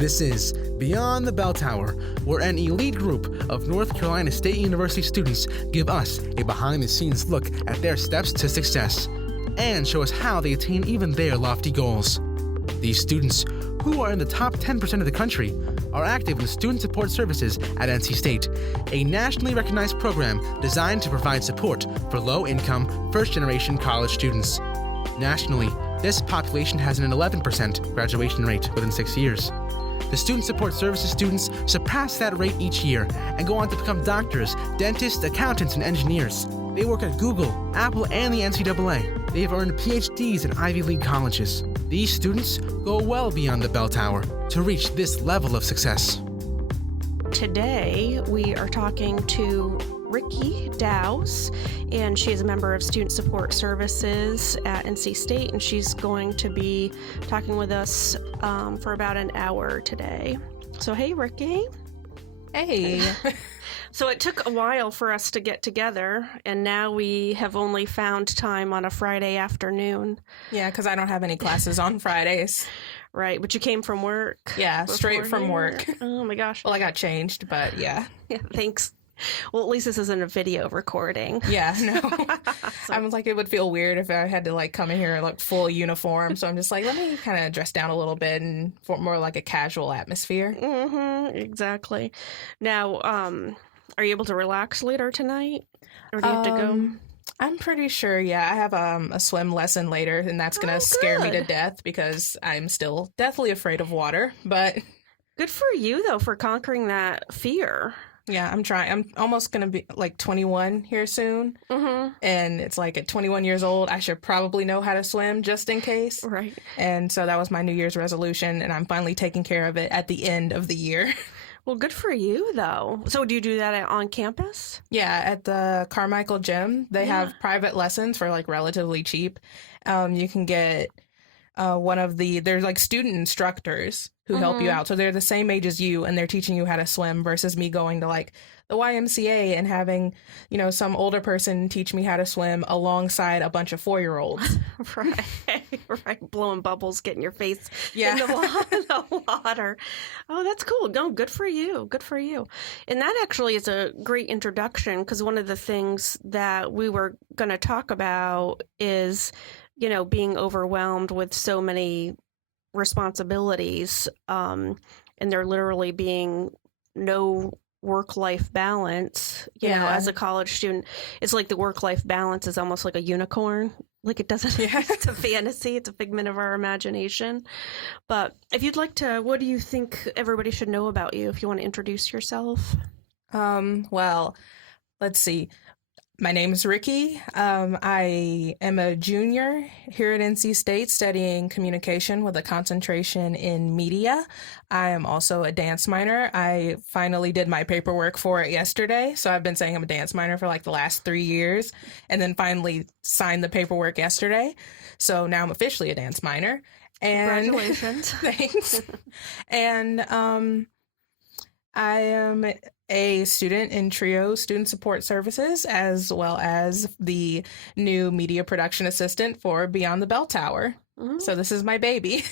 This is Beyond the Bell Tower, where an elite group of North Carolina State University students give us a behind-the-scenes look at their steps to success and show us how they attain even their lofty goals. These students, who are in the top 10% of the country, are active in Student Support Services at NC State, a nationally recognized program designed to provide support for low-income, first-generation college students. Nationally, this population has an 11% graduation rate within 6 years. The Student Support Services students surpass that rate each year and go on to become doctors, dentists, accountants, and engineers. They work at Google, Apple, and the NCAA. They have earned PhDs in Ivy League colleges. These students go well beyond the bell tower to reach this level of success. Today, we are talking to Riki Dows, and she is a member of Student Support Services at NC State, and she's going to be talking with us for about an hour today. So, hey, Riki. Hey. So it took a while for us to get together, and now we have only found time on a Friday afternoon. Yeah, because I don't have any classes on Fridays. Right, but you came from work. Yeah, straight from work. Oh my gosh. Well, I got changed, but yeah. Yeah, thanks. Well, at least this isn't a video recording. Yeah, no. I was like, it would feel weird if I had to come in here in full uniform. So I'm just like, let me kind of dress down a little bit and for more like a casual atmosphere. Mm-hmm, exactly. Now, are you able to relax later tonight? Or do you have to go? I'm pretty sure, yeah. I have a swim lesson later, and that's going to scare me to death because I'm still deathly afraid of water. But good for you, though, for conquering that fear. Yeah, I'm trying. I'm almost going to be 21 here soon. Mm-hmm. And it's at 21 years old, I should probably know how to swim just in case. Right. And so that was my New Year's resolution, and I'm finally taking care of it at the end of the year. Well, good for you, though. So do you do that on campus? Yeah, at the Carmichael gym. They have private lessons for relatively cheap. You can get they're student instructors who help you out. So they're the same age as you, and they're teaching you how to swim versus me going to the YMCA and having, some older person teach me how to swim alongside a bunch of 4-year-olds. Right. Blowing bubbles, getting your face in the water. Oh, that's cool. No, good for you. Good for you. And that actually is a great introduction, because one of the things that we were going to talk about is, being overwhelmed with so many responsibilities, and there literally being no work-life balance, you know, as a college student. It's like the work-life balance is almost like a unicorn. It doesn't, it's a fantasy. It's a figment of our imagination. But if you'd like to, what do you think everybody should know about you if you want to introduce yourself? Well, let's see. My name is Riki. I am a junior here at NC State studying communication with a concentration in media. I am also a dance minor. I finally did my paperwork for it yesterday. So I've been saying I'm a dance minor for the last 3 years, and then finally signed the paperwork yesterday. So now I'm officially a dance minor. And congratulations. Thanks. And I am a student in TRIO Student Support Services, as well as the new media production assistant for Beyond the Bell Tower. Mm-hmm. So this is my baby.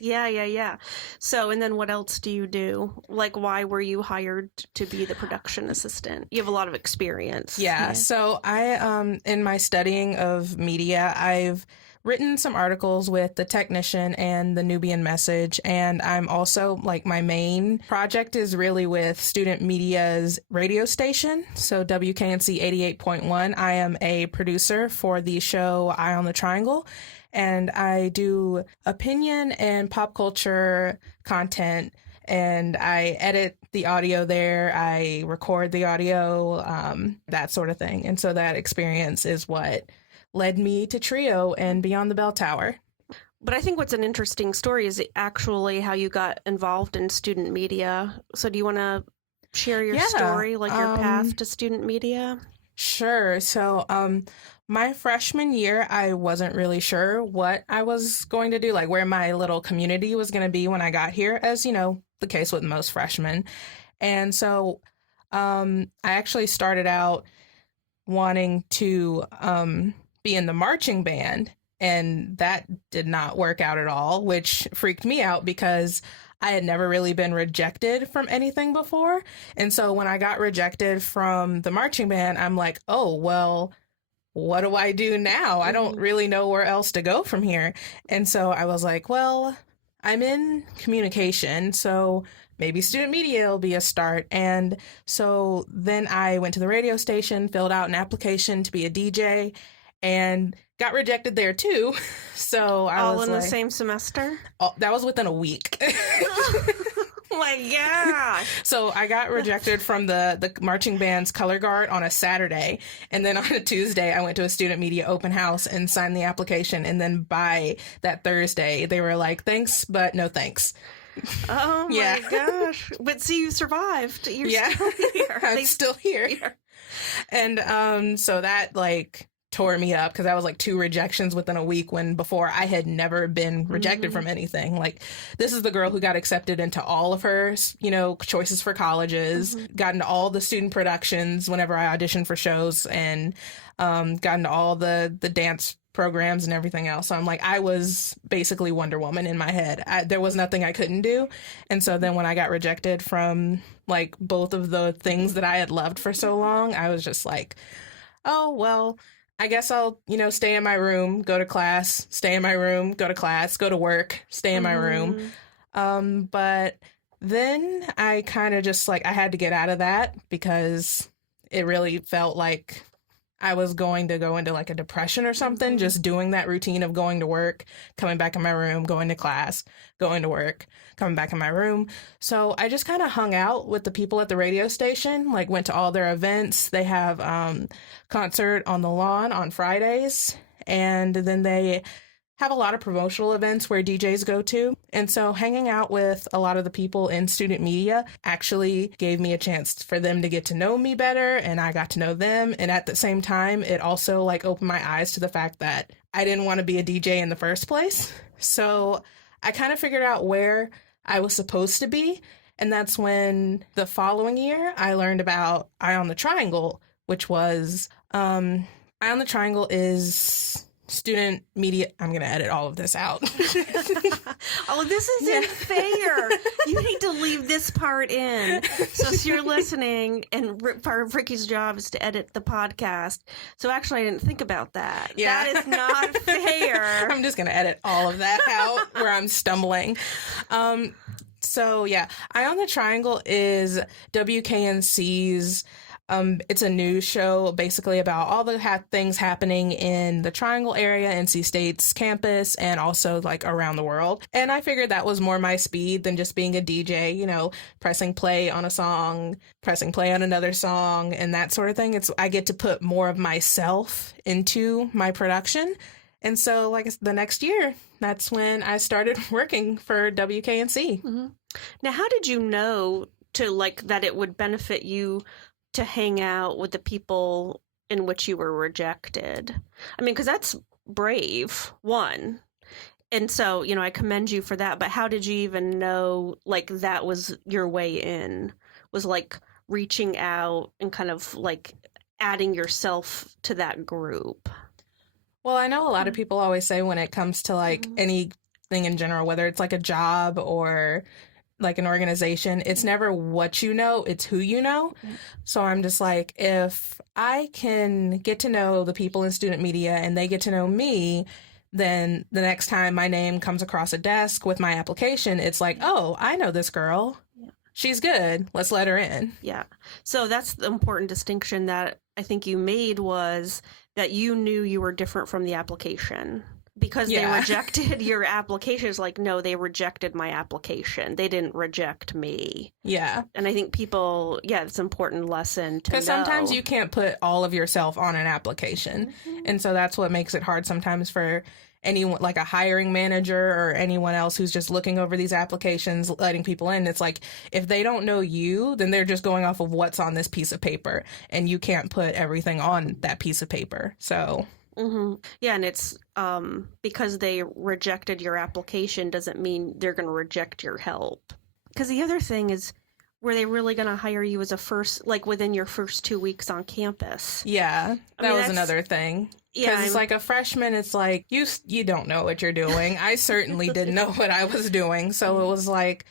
Yeah. So, and then what else do you do? Why were you hired to be the production assistant? You have a lot of experience. Yeah. So I, in my studying of media, I've written some articles with The Technician and The Nubian Message, and I'm also, my main project is really with Student Media's radio station, so WKNC 88.1. I am a producer for the show Eye on the Triangle, and I do opinion and pop culture content, and I edit the audio there, I record the audio, that sort of thing. And so that experience is what led me to TRIO and Beyond the Bell Tower. But I think what's an interesting story is actually how you got involved in student media. So do you want to share your story, your path to student media? Sure. So my freshman year, I wasn't really sure what I was going to do, where my little community was going to be when I got here, as, the case with most freshmen. And so I actually started out wanting to be in the marching band, and that did not work out at all, which freaked me out because I had never really been rejected from anything before. And so when I got rejected from the marching band, I'm like, oh, well, what do I do now? I don't really know where else to go from here. And so I was like, well, I'm in communication, so maybe student media will be a start. And so then I went to the radio station, filled out an application to be a DJ, and got rejected there too. So I all was in like, the same semester. oh, that was within a week. Oh my gosh. So I got rejected from the marching band's color guard on a Saturday. And then on a Tuesday, I went to a student media open house and signed the application. And then by that Thursday, they were like, thanks, but no thanks. Oh my gosh. But see, you survived. You're still here. I'm still here. And so that like tore me up because I was like 2 rejections within a week when before I had never been rejected from anything. Like, this is the girl who got accepted into all of her, you know, choices for colleges, got into all the student productions whenever I auditioned for shows, and got into all the dance programs and everything else. So I'm like, I was basically Wonder Woman in my head. There was nothing I couldn't do. And so then when I got rejected from like both of the things that I had loved for so long, I was just like, oh, well, I guess I'll, you know, stay in my room, go to class, stay in my room, go to class, go to work, stay in my room. But then I kind of just like, I had to get out of that because it really felt like I was going to go into like a depression or something, just doing that routine of going to work, coming back in my room, going to class, going to work, coming back in my room. So I just kind of hung out with the people at the radio station, like went to all their events. They have concert on the lawn on Fridays, and then they have a lot of promotional events where DJs go to. And so hanging out with a lot of the people in student media actually gave me a chance for them to get to know me better, and I got to know them. And at the same time, it also like opened my eyes to the fact that I didn't want to be a DJ in the first place. So I kind of figured out where I was supposed to be. And that's when the following year I learned about Eye on the Triangle, which was Eye on the Triangle is student media. I'm going to edit all of this out. Oh, this isn't fair. You need to leave this part in. So you're listening, and part of Ricky's job is to edit the podcast. So actually, I didn't think about that. Yeah. That is not fair. I'm just going to edit all of that out where I'm stumbling. So yeah, Eye on the Triangle is WKNC's it's a news show basically about all the things happening in the Triangle area, NC State's campus, and also like around the world. And I figured that was more my speed than just being a DJ, you know, pressing play on a song, pressing play on another song, and that sort of thing. I get to put more of myself into my production. And so like the next year, that's when I started working for WKNC. Now, how did you know to like that it would benefit you to hang out with the people in which you were rejected? I mean, because that's brave, one. And so, you know, I commend you for that. But how did you even know, like, that was your way in? Was, like, reaching out and kind of, like, adding yourself to that group? Well, I know a lot of people always say when it comes to, like, anything in general, whether it's, like, a job or like an organization, it's never what you know, it's who you know. So I'm just like, if I can get to know the people in student media and they get to know me, then the next time my name comes across a desk with my application, it's like, oh, I know this girl. She's good. Let's let her in. Yeah. So that's the important distinction that I think you made, was that you knew you were different from the application. Because they rejected your application. It's like, no, they rejected my application. They didn't reject me. Yeah. And I think people, it's an important lesson to know. Because sometimes you can't put all of yourself on an application. And so that's what makes it hard sometimes for anyone, like a hiring manager or anyone else who's just looking over these applications, letting people in. It's like, if they don't know you, then they're just going off of what's on this piece of paper. And you can't put everything on that piece of paper. So... Yeah, and it's because they rejected your application doesn't mean they're going to reject your help. Because the other thing is, were they really going to hire you as within your first 2 weeks on campus? Yeah, that was another thing. Because it's like a freshman, it's like, you don't know what you're doing. I certainly didn't know what I was doing. So it was like,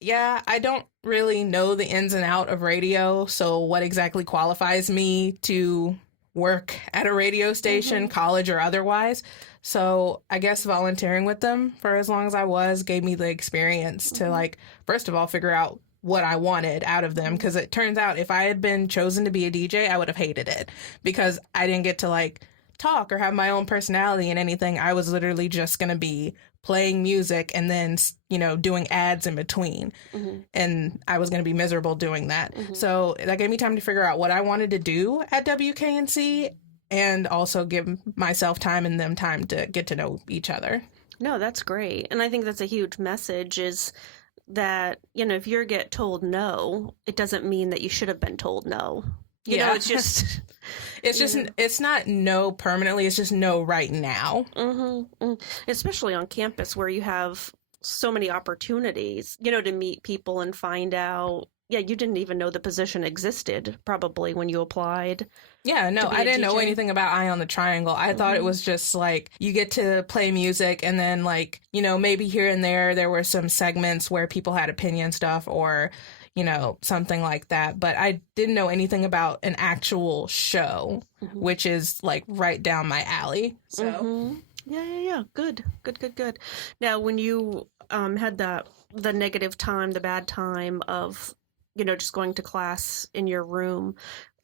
Yeah, I don't really know the ins and out of radio, so what exactly qualifies me to work at a radio station, college or otherwise. So I guess volunteering with them for as long as I was gave me the experience to, like, first of all, figure out what I wanted out of them. Because it turns out if I had been chosen to be a DJ, I would have hated it because I didn't get to, like, talk or have my own personality in anything. I was literally just going to be playing music and then, you know, doing ads in between. And I was going to be miserable doing that. So that gave me time to figure out what I wanted to do at WKNC and also give myself time and them time to get to know each other. No, that's great. And I think that's a huge message is that, you know, if you get told no, it doesn't mean that you should have been told no. You know, it's just... it's not no permanently, it's just no right now. Especially on campus where you have so many opportunities, you know, to meet people and find out. Yeah, you didn't even know the position existed probably when you applied. Yeah, no, I didn't know anything about Eye on the Triangle. I thought it was just like you get to play music and then, like, you know, maybe here and there were some segments where people had opinion stuff or, you know, something like that. But I didn't know anything about an actual show, which is like right down my alley. So Yeah. Good. Now, when you had the negative time, the bad time of, you know, just going to class in your room,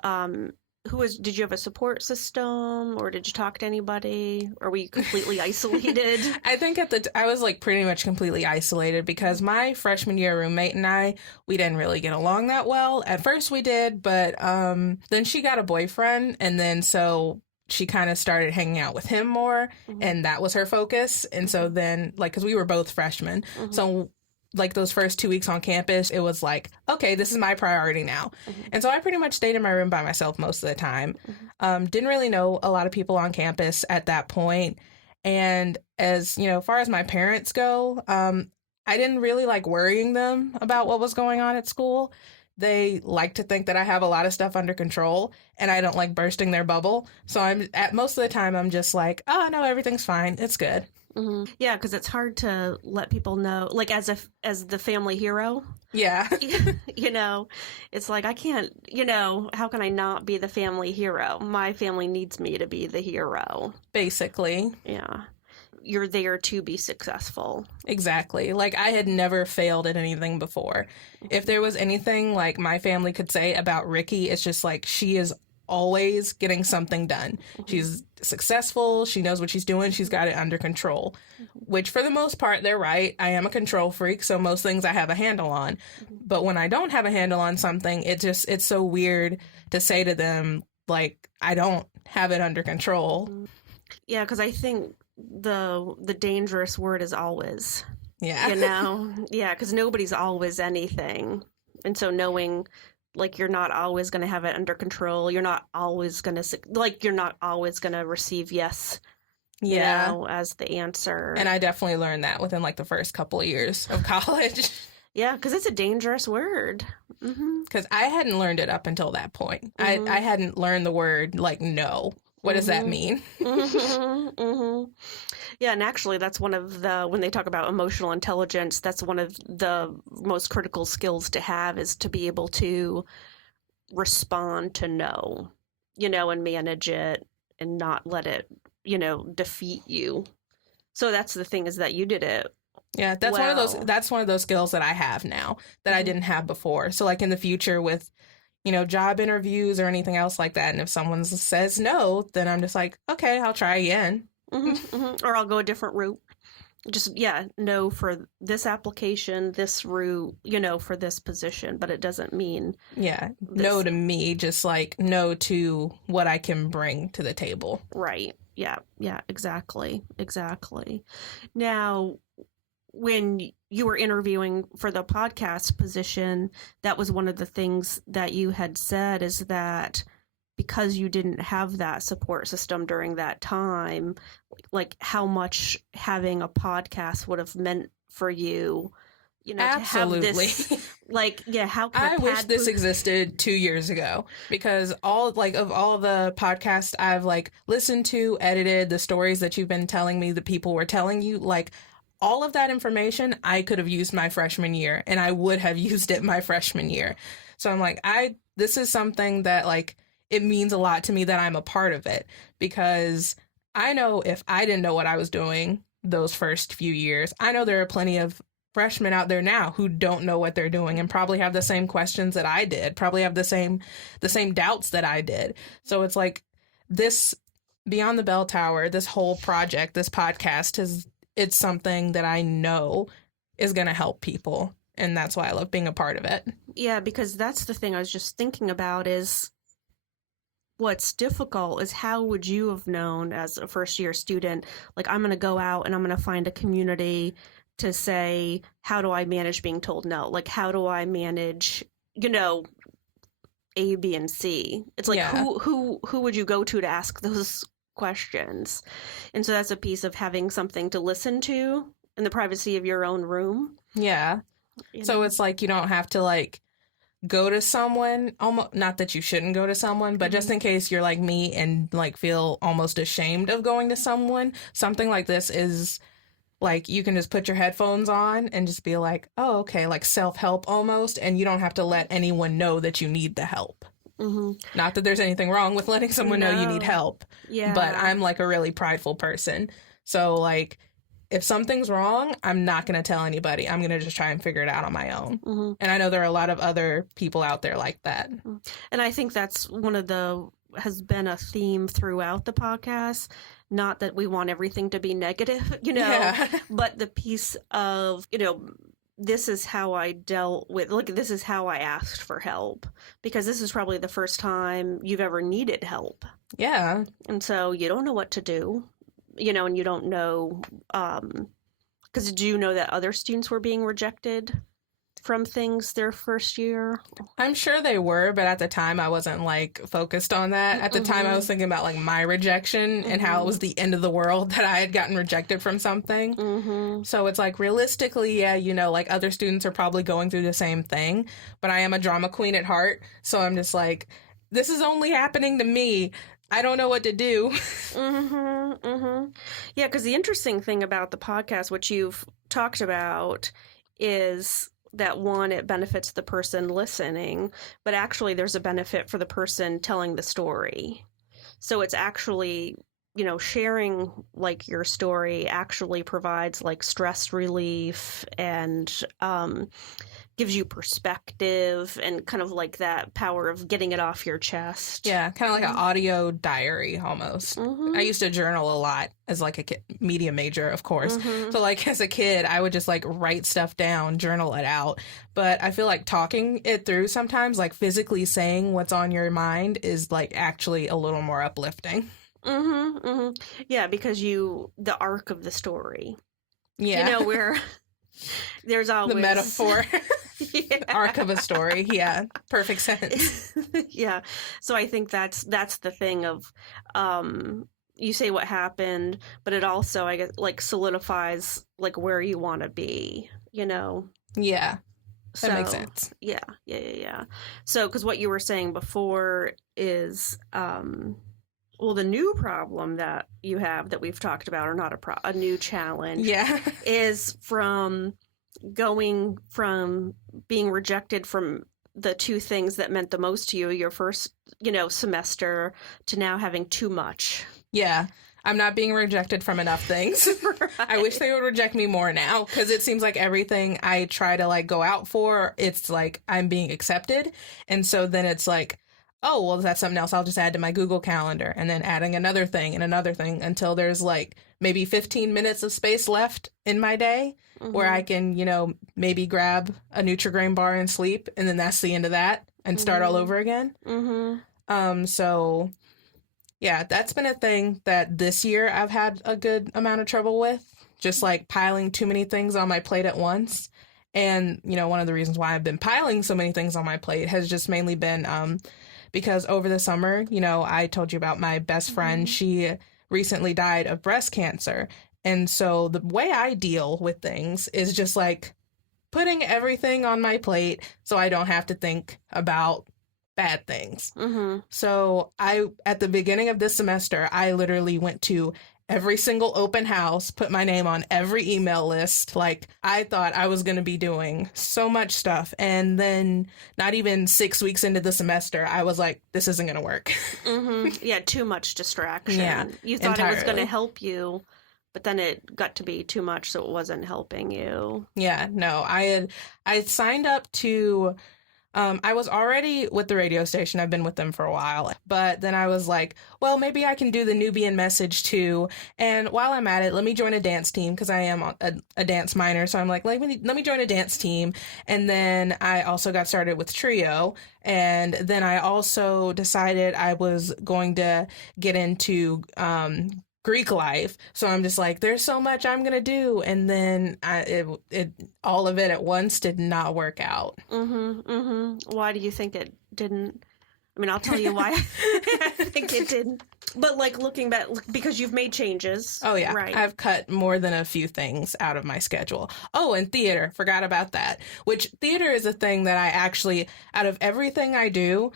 did you have a support system or did you talk to anybody or were you completely isolated? I think I was like pretty much completely isolated because my freshman year roommate and we didn't really get along that well. At first we did, but then she got a boyfriend and then so she kind of started hanging out with him more and that was her focus. And so then, like, because we were both freshmen, so like those first 2 weeks on campus, it was like, okay, this is my priority now. And so I pretty much stayed in my room by myself most of the time. Didn't really know a lot of people on campus at that point. And as, you know, far as my parents go, I didn't really like worrying them about what was going on at school. They like to think that I have a lot of stuff under control and I don't like bursting their bubble. So most of the time I'm just like, oh no, everything's fine. It's good. Yeah, because it's hard to let people know, like as the family hero. Yeah. You know, it's like I can't, you know, how can I not be the family hero? My family needs me to be the hero. Basically. Yeah. You're there to be successful. Exactly. Like I had never failed at anything before. If there was anything like my family could say about Riki, it's just like she is always getting something done. She's successful. She knows what she's doing. She's got it under control, which for the most part, they're right. I am a control freak. So most things I have a handle on. But when I don't have a handle on something, it's so weird to say to them, like, I don't have it under control. Yeah. Cause I think the dangerous word is always, yeah, you know? Yeah. Cause nobody's always anything. And so knowing, like, you're not always going to have it under control. You're not always going to receive yes, you know, as the answer. And I definitely learned that within, like, the first couple of years of college. Yeah, because it's a dangerous word. Because I hadn't learned it up until that point. I hadn't learned the word, like, no. What does that mean? Yeah, and actually that's one of when they talk about emotional intelligence, that's one of the most critical skills to have is to be able to respond to no, you know, and manage it and not let it, you know, defeat you. So that's the thing is that you did it. Yeah, that's one of those skills that I have now that I didn't have before. So like in the future with, you know, job interviews or anything else like that. And if someone says no, then I'm just like, okay, I'll try again. Or I'll go a different route. Just, yeah, no for this application, this route, you know, for this position. But it doesn't mean. Yeah, no to me, just like no to what I can bring to the table. Right. Yeah, exactly. Now, when you were interviewing for the podcast position, that was one of the things that you had said is that because you didn't have that support system during that time, like how much having a podcast would have meant for you, you know, absolutely. To have this, like, yeah, how could I wish this existed 2 years ago because all the podcasts I've like listened to, edited, the stories that you've been telling me, the people were telling you, like, all of that information I could have used my freshman year, and I would have used it my freshman year. So I'm like, this is something that, like, it means a lot to me that I'm a part of it, because I know if I didn't know what I was doing those first few years, I know there are plenty of freshmen out there now who don't know what they're doing and probably have the same questions that I did, probably have the same doubts that I did. So it's like, this Beyond the Bell Tower, this whole project, this podcast, it's something that I know is going to help people. And that's why I love being a part of it. Yeah, because that's the thing I was just thinking about, is what's difficult is how would you have known as a first year student, like, I'm going to go out and I'm going to find a community to say, how do I manage being told no? Like, how do I manage, A, B, and C? It's like, who would you go to ask those questions? And so that's a piece of having something to listen to in the privacy of your own room. Yeah. So it's like, you don't have to, like, go to someone, almost, not that you shouldn't go to someone, but just in case you're like me and, like, feel almost ashamed of going to someone, something like this is, like, you can just put your headphones on and just be like, oh, okay, like self-help almost, and you don't have to let anyone know that you need the help. Mm-hmm. Not that there's anything wrong with letting someone know you need help, but I'm, like, a really prideful person. So, like, if something's wrong, I'm not going to tell anybody. I'm going to just try and figure it out on my own. Mm-hmm. And I know there are a lot of other people out there like that. And I think that's has been a theme throughout the podcast. Not that we want everything to be negative, but the piece of, this is how I dealt with, look, this is how I asked for help, because this is probably the first time you've ever needed help. Yeah. And so you don't know what to do, and you don't know, because do you know that other students were being rejected from things their first year? I'm sure they were, but at the time I wasn't, like, focused on that. At the time I was thinking about, like, my rejection and how it was the end of the world that I had gotten rejected from something. So it's like, realistically, yeah, like, other students are probably going through the same thing, but I am a drama queen at heart, so I'm just like, this is only happening to me. I don't know what to do. Yeah, because the interesting thing about the podcast, which you've talked about, is that, one, it benefits the person listening, but actually there's a benefit for the person telling the story. So it's actually, sharing, like, your story actually provides, like, stress relief and gives you perspective and kind of, like, that power of getting it off your chest. Yeah, kind of like an audio diary almost. I used to journal a lot as, like, a media major, of course. So, like, as a kid, I would just, like, write stuff down, journal it out. But I feel like talking it through sometimes, like, physically saying what's on your mind is, like, actually a little more uplifting. Yeah, because the arc of the story. Yeah. Where there's always... The metaphor. Arc of a story. Yeah. Perfect sense. Yeah. So I think that's the thing of, you say what happened, but it also, I guess, like, solidifies, like, where you want to be, Yeah. That makes sense. Yeah. So, because what you were saying before is, well, the new problem that you have that we've talked about, or not a new challenge, is from going from being rejected from the two things that meant the most to you, your first, semester, to now having too much. Yeah. I'm not being rejected from enough things. Right. I wish they would reject me more now, because it seems like everything I try to, like, go out for, it's like I'm being accepted. And so then it's like, oh, well, that's something else I'll just add to my Google Calendar, and then adding another thing and another thing until there's, like, maybe 15 minutes of space left in my day where I can, maybe grab a Nutri-Grain bar and sleep, and then that's the end of that and start all over again. So, yeah, that's been a thing that this year I've had a good amount of trouble with, just, like, piling too many things on my plate at once. And, one of the reasons why I've been piling so many things on my plate has just mainly been because over the summer, I told you about my best friend. She recently died of breast cancer. And so the way I deal with things is just, like, putting everything on my plate so I don't have to think about bad things. So at the beginning of this semester, I literally went to every single open house, put my name on every email list. Like, I thought I was going to be doing so much stuff. And then not even 6 weeks into the semester, I was like, this isn't going to work. Yeah, too much distraction. Yeah, you thought it was going to entirely. help you, but then it got to be too much, so it wasn't helping you. Yeah, no, I signed up to, I was already with the radio station. I've been with them for a while, but then I was like, well, maybe I can do the Nubian message too. And while I'm at it, let me join a dance team because I am a dance minor. So I'm like, let me join a dance team. And then I also got started with TRIO. And then I also decided I was going to get into, Greek life. So I'm just like, there's so much I'm going to do. And then all of it at once did not work out. Why do you think it didn't? I mean, I'll tell you why I think it didn't. But like looking back, because you've made changes. Oh, yeah. Right. I've cut more than a few things out of my schedule. Oh, and theater. Forgot about that. Which theater is a thing that I actually, out of everything I do,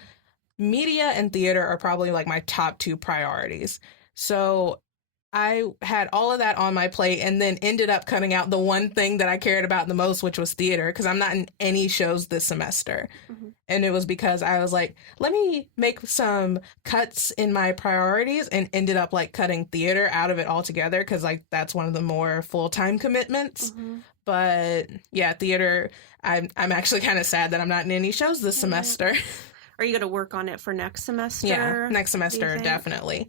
media and theater are probably like my top 2 priorities. So I had all of that on my plate and then ended up cutting out the one thing that I cared about the most, which was theater, because I'm not in any shows this semester. And it was because I was like, let me make some cuts in my priorities, and ended up like cutting theater out of it altogether because like that's one of the more full-time commitments. But yeah, theater, I'm actually kind of sad that I'm not in any shows this semester. Are you going to work on it for next semester? Yeah, next semester, definitely.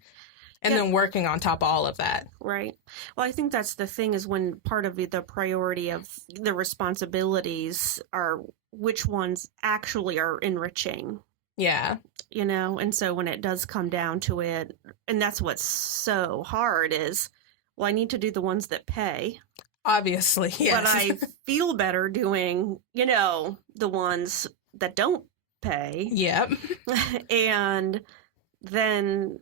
And then working on top of all of that. Right. Well, I think that's the thing, is when part of the priority of the responsibilities are which ones actually are enriching. Yeah. You know, and so when it does come down to it, and that's what's so hard is, well, I need to do the ones that pay. Obviously, yes. But I feel better doing, you know, the ones that don't pay. Yep. And then,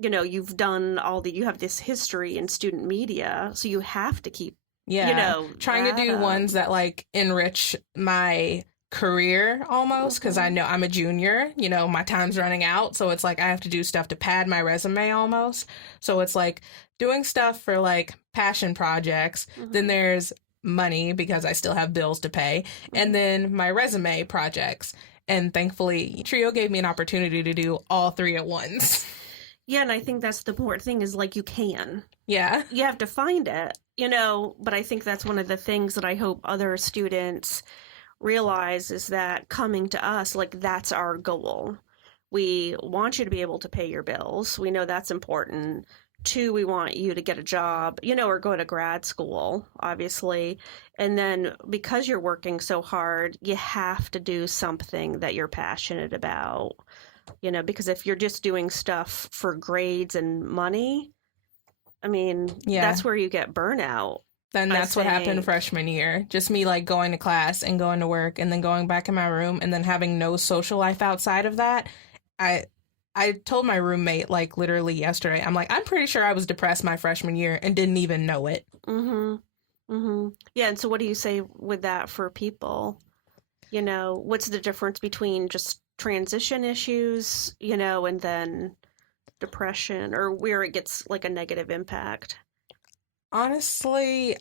you know, you've done you have this history in student media, so you have to keep, you know, trying to do ones that like enrich my career almost, because I know I'm a junior, you know, my time's running out, so it's like I have to do stuff to pad my resume almost. So it's like doing stuff for like passion projects, then there's money because I still have bills to pay, and then my resume projects. And thankfully, TRIO gave me an opportunity to do all 3 at once. Yeah, and I think that's the important thing, is like you can. Yeah. You have to find it, you know, but I think that's one of the things that I hope other students realize, is that coming to us, like, that's our goal. We want you to be able to pay your bills. We know that's important. 2, we want you to get a job, you know, or go to grad school, obviously. And then because you're working so hard, you have to do something that you're passionate about. You know, because if you're just doing stuff for grades and money, I mean, that's where you get burnout. Then that's what happened freshman year. Just me like going to class and going to work and then going back in my room and then having no social life outside of that. I told my roommate like literally yesterday, I'm like, I'm pretty sure I was depressed my freshman year and didn't even know it. Yeah, and so what do you say with that for people? You know, what's the difference between just transition issues, you know, and then depression, or where it gets like a negative impact? Honestly,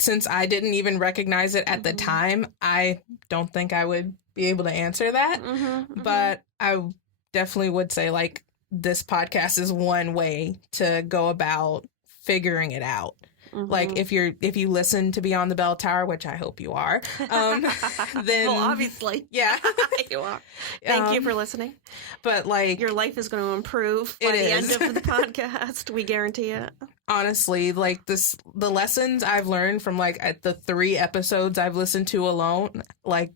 since I didn't even recognize it at the time, I don't think I would be able to answer that. But I definitely would say like this podcast is one way to go about figuring it out. Like if you listen to Beyond the Bell Tower, which I hope you are, then well, obviously, yeah, you are. Thank you for listening. But like your life is going to improve by the end of the podcast. We guarantee it. Honestly, like the lessons I've learned from like the 3 episodes I've listened to alone, like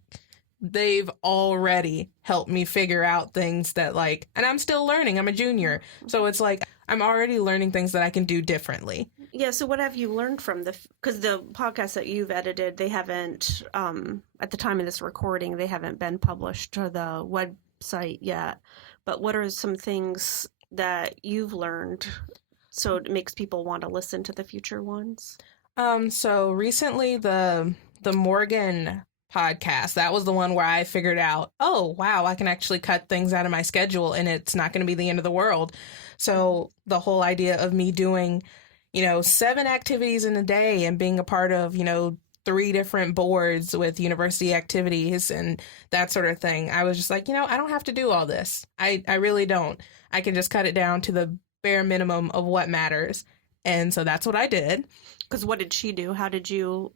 they've already helped me figure out things that like, and I'm still learning. I'm a junior, so it's like I'm already learning things that I can do differently. Yeah, so what have you learned from because the podcasts that you've edited, they haven't, at the time of this recording, they haven't been published to the website yet. But what are some things that you've learned so it makes people want to listen to the future ones? So recently the Morgan podcast, that was the one where I figured out, oh, wow, I can actually cut things out of my schedule and it's not going to be the end of the world. So the whole idea of me doing 7 activities in a day and being a part of, 3 different boards with university activities and that sort of thing. I was just like, I don't have to do all this. I really don't. I can just cut it down to the bare minimum of what matters. And so that's what I did. Because what did she do?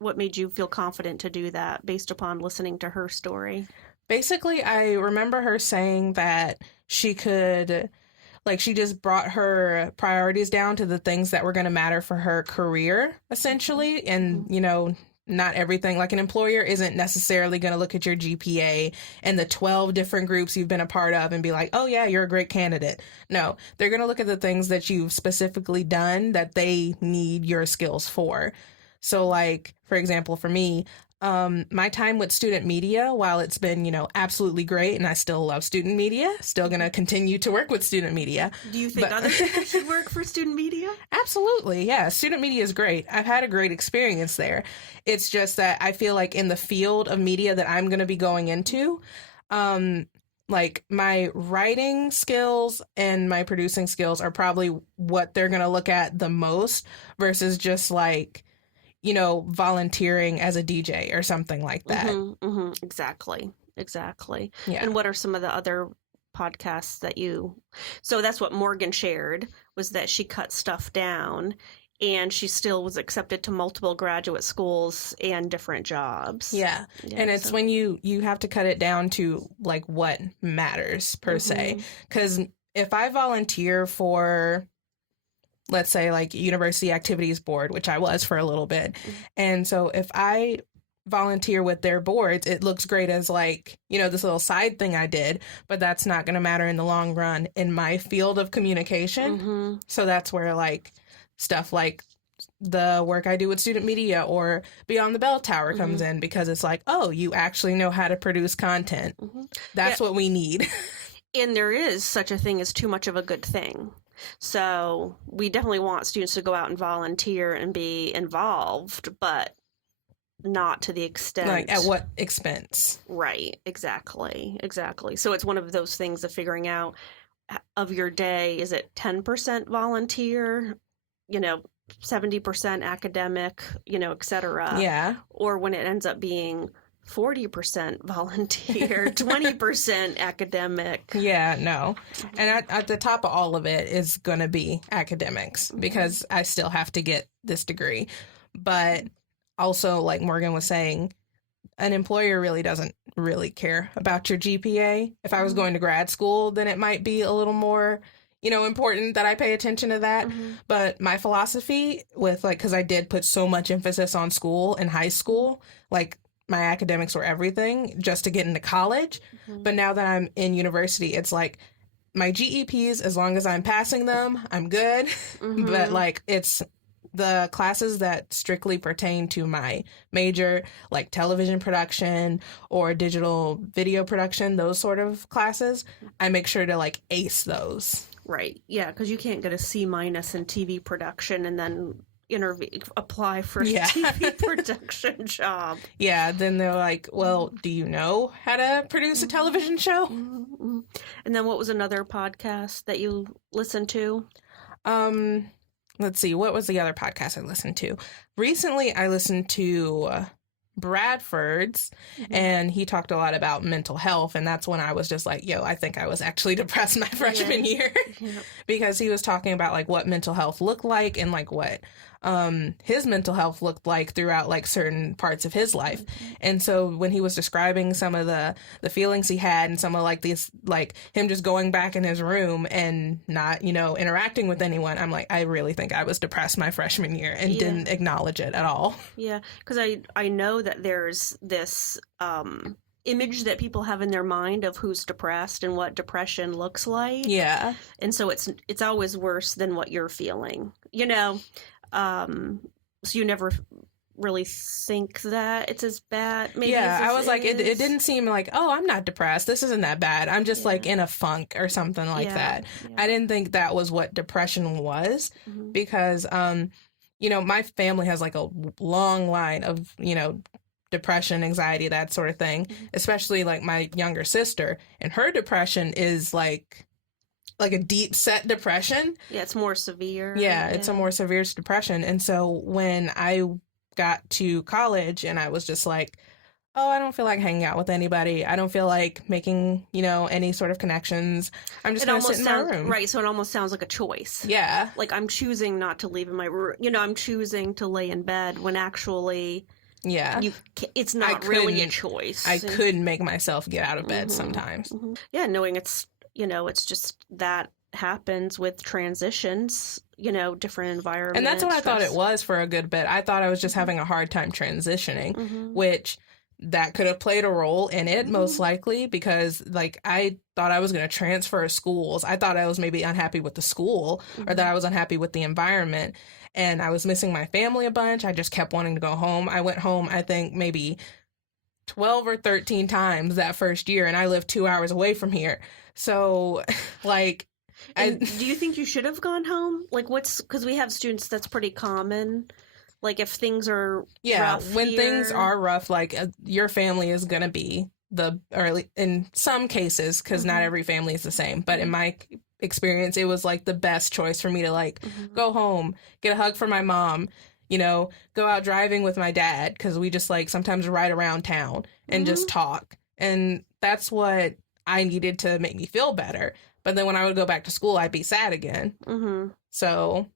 What made you feel confident to do that based upon listening to her story? Basically, I remember her saying that she could, she just brought her priorities down to the things that were going to matter for her career, essentially. And, not everything, like an employer isn't necessarily going to look at your GPA and the 12 different groups you've been a part of and be like, oh yeah, you're a great candidate. No, they're going to look at the things that you've specifically done that they need your skills for. So for example, for me, my time with student media, while it's been, absolutely great and I still love student media, still going to continue to work with student media. Do you think other people should work for student media? Absolutely. Yeah. Student media is great. I've had a great experience there. It's just that I feel like in the field of media that I'm going to be going into, my writing skills and my producing skills are probably what they're going to look at the most versus just volunteering as a DJ or something like that. Exactly. Yeah. And what are some of the other podcasts so that's what Morgan shared, was that she cut stuff down and she still was accepted to multiple graduate schools and different jobs. Yeah. And it's when you have to cut it down to what matters per se. Because if I volunteer for, let's say University Activities Board, which I was for a little bit. And so if I volunteer with their boards, it looks great as this little side thing I did, but that's not going to matter in the long run in my field of communication. So that's where stuff like the work I do with student media or Beyond the Bell Tower comes in, because it's oh, you actually know how to produce content. That's what we need. And there is such a thing as too much of a good thing. So we definitely want students to go out and volunteer and be involved, but not to the extent. At what expense? Right. Exactly. So it's one of those things of figuring out of your day, is it 10% volunteer, 70% academic, et cetera. Yeah. Or when it ends up being 40% volunteer, 20% academic. Yeah, no. And at the top of all of it is going to be academics, because I still have to get this degree. But also, like Morgan was saying, an employer really doesn't really care about your GPA. If I was going to grad school, then it might be a little more, important that I pay attention to that. But my philosophy with because I did put so much emphasis on school in high school, my academics were everything just to get into college. But now that I'm in university, it's my GEPs, as long as I'm passing them, I'm good. But it's the classes that strictly pertain to my major, like television production or digital video production, those sort of classes, I make sure to ace those. Right. Yeah, because you can't get a C- in TV production and then apply for a TV production job. Yeah, then they're well, do you know how to produce a television show? And then what was another podcast that you listened to? Let's see, what was the other podcast I listened to? Recently, I listened to Bradford's, and he talked a lot about mental health, and that's when I was just I think I was actually depressed my freshman year. Because he was talking about what mental health looked like and what his mental health looked like throughout certain parts of his life. And so when he was describing some of the feelings he had and some of these him just going back in his room and not interacting with anyone, I'm I really think I was depressed my freshman year and didn't acknowledge it at all. Yeah, because I know that there's this image that people have in their mind of who's depressed and what depression looks like. Yeah. And so it's always worse than what you're feeling, so you never really think that it's as bad. Maybe I was it didn't seem oh, I'm not depressed, this isn't that bad, I'm just in a funk or something that. I didn't think that was what depression was, because my family has a long line of depression, anxiety, that sort of thing, especially my younger sister, and her depression is like a deep set depression. Yeah, it's more severe. Yeah, it's a more severe depression. And so when I got to college and I was just like, oh, I don't feel like hanging out with anybody. I don't feel like making, any sort of connections. I'm just going to sit in my room. Right, so it almost sounds like a choice. Yeah. Like I'm choosing not to leave in my room. I'm choosing to lay in bed when actually yeah, it's not really a choice. I couldn't make myself get out of bed sometimes. Mm-hmm. Yeah, knowing it's just that happens with transitions, different environments. And that's what I thought it was for a good bit. I thought I was just having a hard time transitioning, which that could have played a role in it, most likely, because I thought I was going to transfer schools. I thought I was maybe unhappy with the school or that I was unhappy with the environment. And I was missing my family a bunch. I just kept wanting to go home. I went home, I think, maybe 12 or 13 times that first year, and I lived 2 hours away from here. So, do you think you should have gone home? Because we have students that's pretty common. Like, if things are rough when here. things are rough, your family is going to be in some cases, because not every family is the same. But in my experience, it was the best choice for me to go home, get a hug from my mom, go out driving with my dad, because we just sometimes ride around town and just talk. And that's what I needed to make me feel better. But then when I would go back to school, I'd be sad again. So,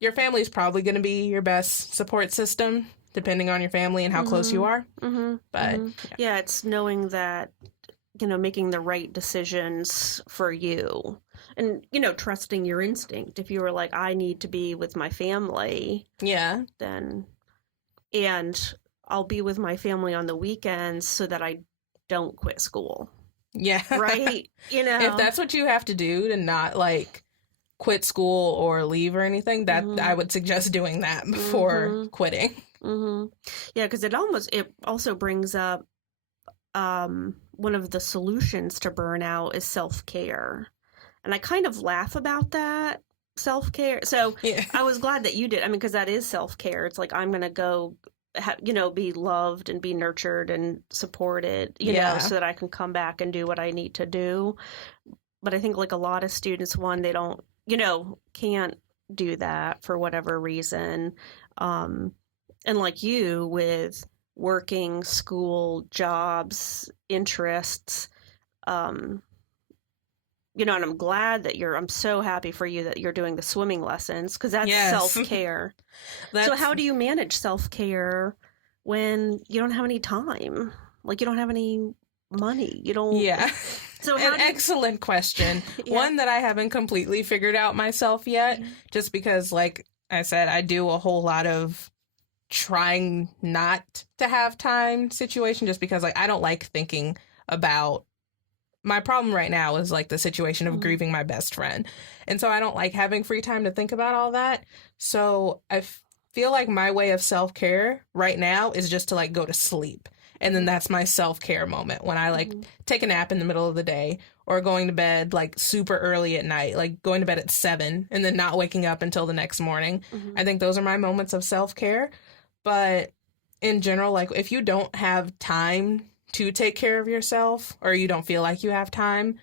your family is probably going to be your best support system, depending on your family and how close you are. But yeah, it's knowing that, making the right decisions for you and, trusting your instinct. If you were like, I need to be with my family. Yeah. And I'll be with my family on the weekends so that I don't quit school. Yeah. Right? If that's what you have to do to not quit school or leave or anything, that I would suggest doing that before quitting. Yeah, because it also brings up one of the solutions to burnout is self-care. And I kind of laugh about that, self-care. So I was glad that you did. I mean, because that is self-care. It's I'm going to go, be loved and be nurtured and supported, so that I can come back and do what I need to do. But I think a lot of students, they don't, can't do that for whatever reason. And like you, with working, school, jobs, interests, and I'm glad that I'm so happy for you that you're doing the swimming lessons, because that's self-care. So how do you manage self-care when you don't have any time? You don't have any money. You don't. Yeah. So excellent question. One that I haven't completely figured out myself yet, just because, like I said, I do a whole lot of trying not to have time situation, just because I don't like thinking about my problem right now is the situation of grieving my best friend. And so I don't like having free time to think about all that. So I feel like my way of self-care right now is just to go to sleep. And then that's my self-care moment when I take a nap in the middle of the day, or going to bed super early at night, going to bed at 7 and then not waking up until the next morning. I think those are my moments of self-care. But in general, if you don't have time to take care of yourself, or you don't feel like you have time,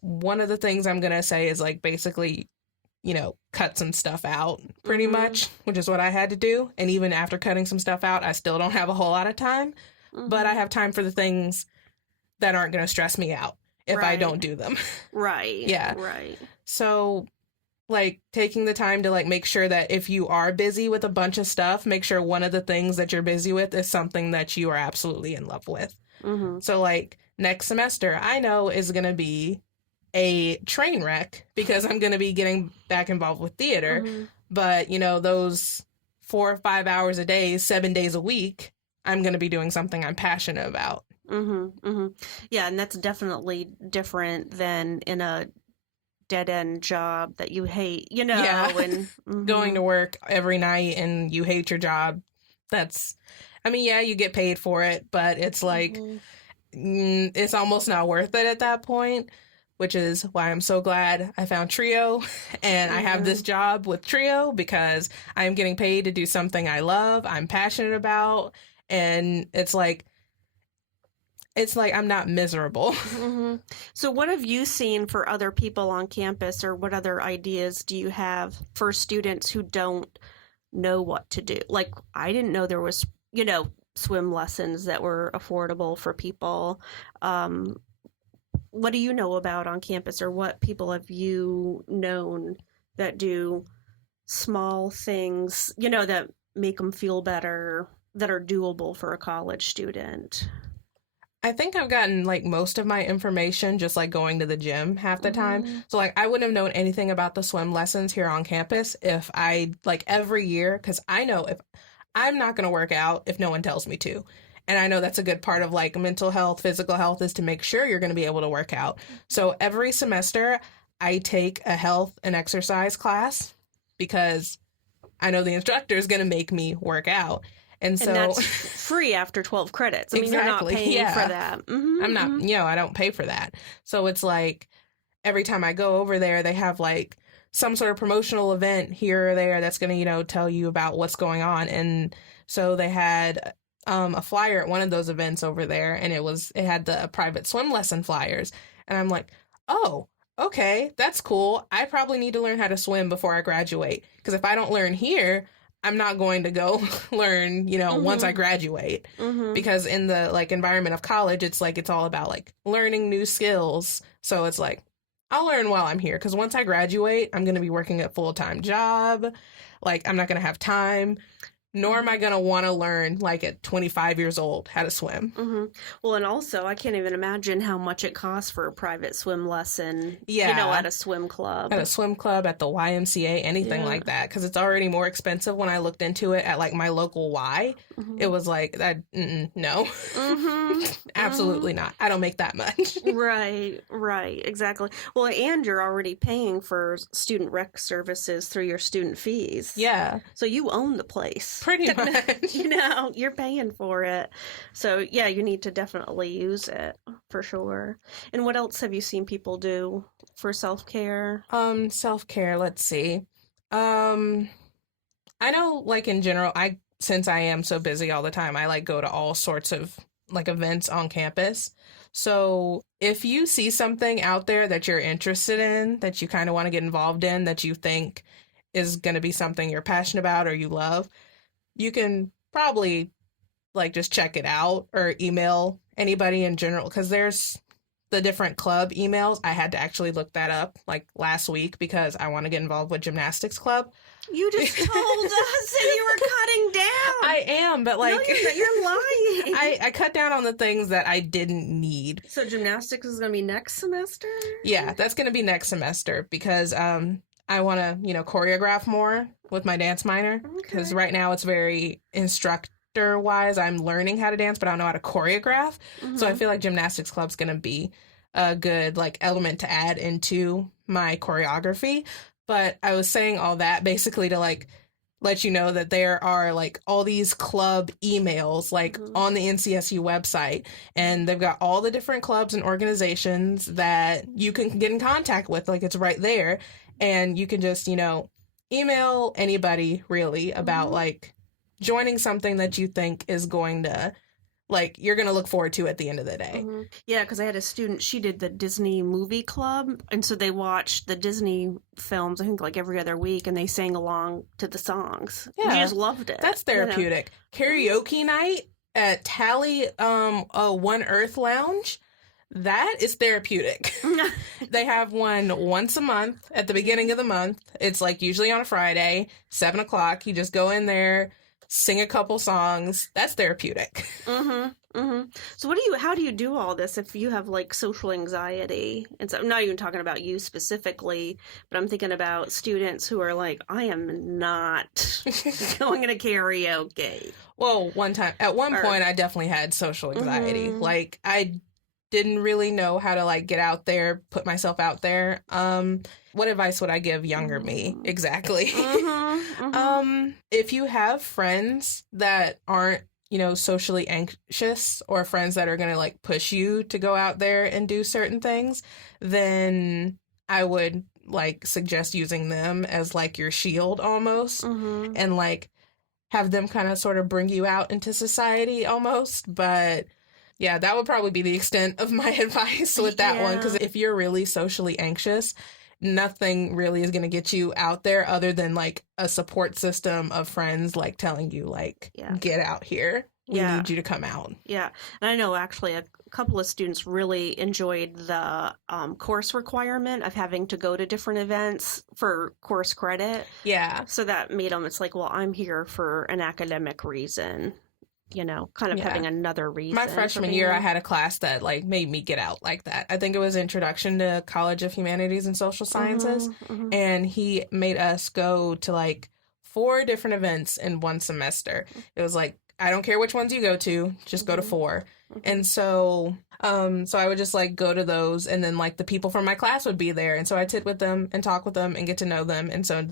one of the things I'm going to say is basically, cut some stuff out pretty much, which is what I had to do. And even after cutting some stuff out, I still don't have a whole lot of time, but I have time for the things that aren't going to stress me out if I don't do them. Right. Yeah. Right. So taking the time to make sure that if you are busy with a bunch of stuff, make sure one of the things that you're busy with is something that you are absolutely in love with. So next semester, I know is going to be a train wreck because I'm going to be getting back involved with theater. But, those 4 or 5 hours a day, 7 days a week, I'm going to be doing something I'm passionate about. Yeah, and that's definitely different than in a dead-end job that you hate, and going to work every night and you hate your job. You get paid for it, but it's it's almost not worth it at that point, which is why I'm so glad I found TRIO and I have this job with TRIO, because I'm getting paid to do something I love, I'm passionate about, and it's it's like I'm not miserable. Mm-hmm. So what have you seen for other people on campus, or what other ideas do you have for students who don't know what to do? Like, I didn't know there was, swim lessons that were affordable for people. What do you know about on campus, or what people have you known that do small things, that make them feel better, that are doable for a college student? I think I've gotten like most of my information just like going to the gym half the time. So like I wouldn't have known anything about the swim lessons here on campus if I like every year, because I know if I'm not going to work out if no one tells me to. And I know that's a good part of like mental health, physical health, is to make sure you're going to be able to work out. So every semester I take a health and exercise class because I know the instructor is going to make me work out. And so that's free after 12 credits. I mean, exactly, you're not paying for that. Mm-hmm, I'm not, I don't pay for that. So it's like every time I go over there, they have like some sort of promotional event here or there that's going to, tell you about what's going on. And so they had a flyer at one of those events over there, and it had the private swim lesson flyers. And I'm like, oh, okay, that's cool. I probably need to learn how to swim before I graduate. Because if I don't learn here, I'm not going to go learn, once I graduate. Because in the like environment of college, it's like it's all about like learning new skills. So it's like I'll learn while I'm here, because once I graduate, I'm going to be working a full-time job. Like I'm not going to have time. Nor am I going to want to learn, like, at 25 years old, how to swim. Well, and also, I can't even imagine how much it costs for a private swim lesson, Yeah. At a swim club. At a swim club, at the YMCA, anything like that. Because it's already more expensive. When I looked into it at, like, my local Y, it was like, no. Absolutely not. I don't make that much. Right, exactly. Well, and you're already paying for student rec services through your student fees. Yeah. So you own the place. Pretty much. You're paying for it. So, yeah, you need to definitely use it for sure. And what else have you seen people do for self-care? Self-care, let's see. I know, like, in general, since I am so busy all the time, I, like, go to all sorts of, like, events on campus. So if you see something out there that you're interested in, that you kind of want to get involved in, that you think is going to be something you're passionate about or you love, you can probably like just check it out or email anybody in general, because there's the different club emails. I had to actually look that up like last week because I want to get involved with gymnastics club. You just told us that you were cutting down. I am, but like no, you're lying. I cut down on the things that I didn't need. So gymnastics is going to be next semester? Yeah, that's going to be next semester because I want to, choreograph more with my dance minor, because right now it's very instructor-wise. I'm learning how to dance, but I don't know how to choreograph. So I feel like gymnastics club's going to be a good, like, element to add into my choreography. But I was saying all that basically to, like, let you know that there are, like, all these club emails, like, on the NCSU website. And they've got all the different clubs and organizations that you can get in contact with. Like, it's right there. And you can just, email anybody really about like joining something that you think is going to, like, you're going to look forward to at the end of the day. Yeah, because I had a student, she did the Disney movie club. And so they watched the Disney films, I think like every other week, and they sang along to the songs. Yeah. She just loved it. That's therapeutic. Karaoke night at Tally One Earth Lounge. That is therapeutic. They have one once a month at the beginning of the month. It's like usually on a Friday, 7:00. You just go in there, sing a couple songs. That's therapeutic. So how do you do all this if you have like social anxiety? And so I'm not even talking about you specifically, but I'm thinking about students who are like, I am not going to karaoke. Well, at one point I definitely had social anxiety. Like I didn't really know how to like get out there, put myself out there. What advice would I give younger me? Exactly. If you have friends that aren't, socially anxious, or friends that are going to like push you to go out there and do certain things, then I would like suggest using them as like your shield almost, and like have them kind of sort of bring you out into society almost. But Yeah, that would probably be the extent of my advice with that one. Because if you're really socially anxious, nothing really is going to get you out there other than like a support system of friends like telling you like, get out here. We need you to come out. Yeah. And I know actually a couple of students really enjoyed the course requirement of having to go to different events for course credit. Yeah. So that made them, it's like, well, I'm here for an academic reason, you know, kind of having another reason. My freshman year, I had a class that like made me get out like that. I think it was Introduction to College of Humanities and Social Sciences. And he made us go to like 4 different events in one semester. It was like, I don't care which ones you go to, just go to 4. And so I would just like go to those, and then like the people from my class would be there, and so I'd sit with them and talk with them and get to know them. And so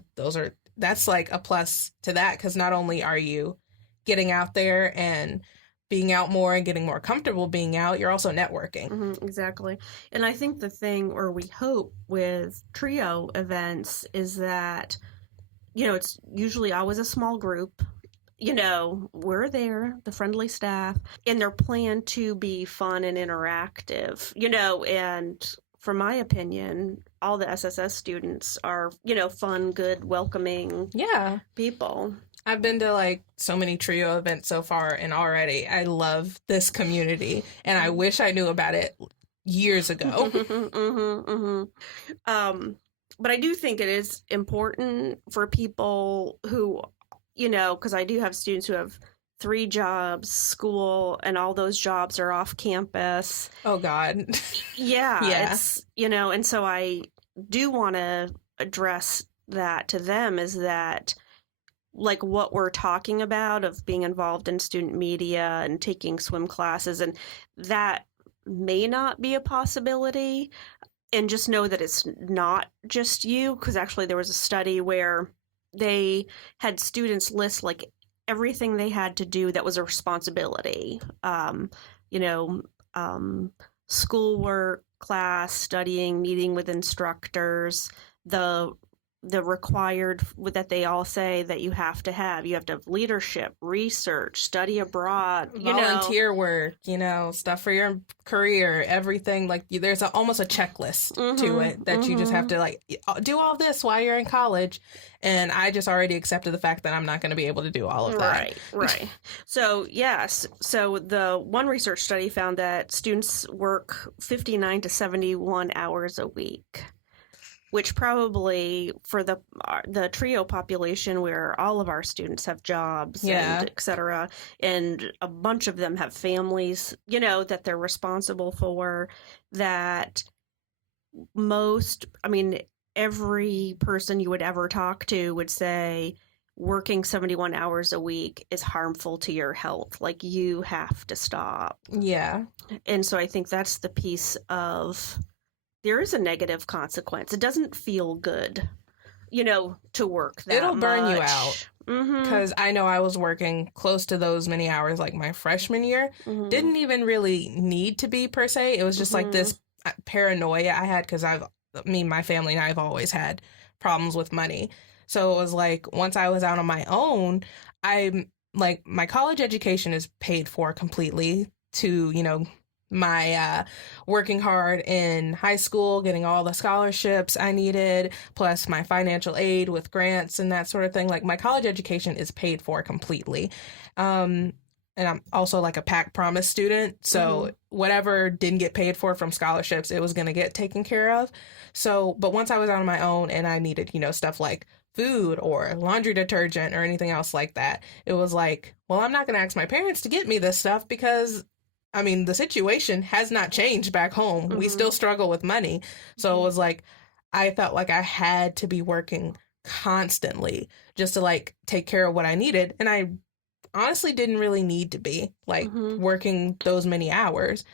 that's like a plus to that, because not only are you getting out there and being out more and getting more comfortable being out, you're also networking. Exactly. And I think the thing, or we hope with TRIO events, is that, you know, it's usually always a small group. You know, we're there, the friendly staff, and they're planned to be fun and interactive, you know, and from my opinion, all the SSS students are, you know, fun, good, welcoming people. I've been to like so many TRIO events so far, and already I love this community, and I wish I knew about it years ago. But I do think it is important for people who, you know, because I do have students who have 3 jobs, school, and all those jobs are off campus. Oh, God. It's, you know, and so I do want to address that to them, is that like what we're talking about of being involved in student media and taking swim classes, and that may not be a possibility. And just know that it's not just you, because actually there was a study where they had students list like everything they had to do that was a responsibility. You know, schoolwork, class, studying, meeting with instructors, the required that they all say that you have to have. You have to have leadership, research, study abroad, volunteer work, you know, stuff for your career, everything. Like there's almost a checklist to it that you just have to like do all this while you're in college. And I just already accepted the fact that I'm not going to be able to do all of that. Right. So, yes. So the one research study found that students work 59 to 71 hours a week, which probably for the TRIO population, where all of our students have jobs and et cetera, and a bunch of them have families, you know, that they're responsible for, that every person you would ever talk to would say working 71 hours a week is harmful to your health. Like, you have to stop. Yeah. And so I think that's the piece of, there is a negative consequence. It doesn't feel good, you know, to work that It'll burn much. you out. Because I know I was working close to those many hours like my freshman year. Didn't even really need to be per se. It was just like this paranoia I had, because my family and I have always had problems with money. So it was like, once I was out on my own, I'm like, my college education is paid for completely to, you know, my working hard in high school, getting all the scholarships I needed, plus my financial aid with grants and that sort of thing. Like, my college education is paid for completely. And I'm also like a PAC Promise student. So whatever didn't get paid for from scholarships, it was going to get taken care of. So, but once I was out on my own and I needed, you know, stuff like food or laundry detergent or anything else like that, it was like, well, I'm not going to ask my parents to get me this stuff, because I mean, the situation has not changed back home. We still struggle with money. So it was like, I felt like I had to be working constantly just to like take care of what I needed. And I honestly didn't really need to be like working those many hours.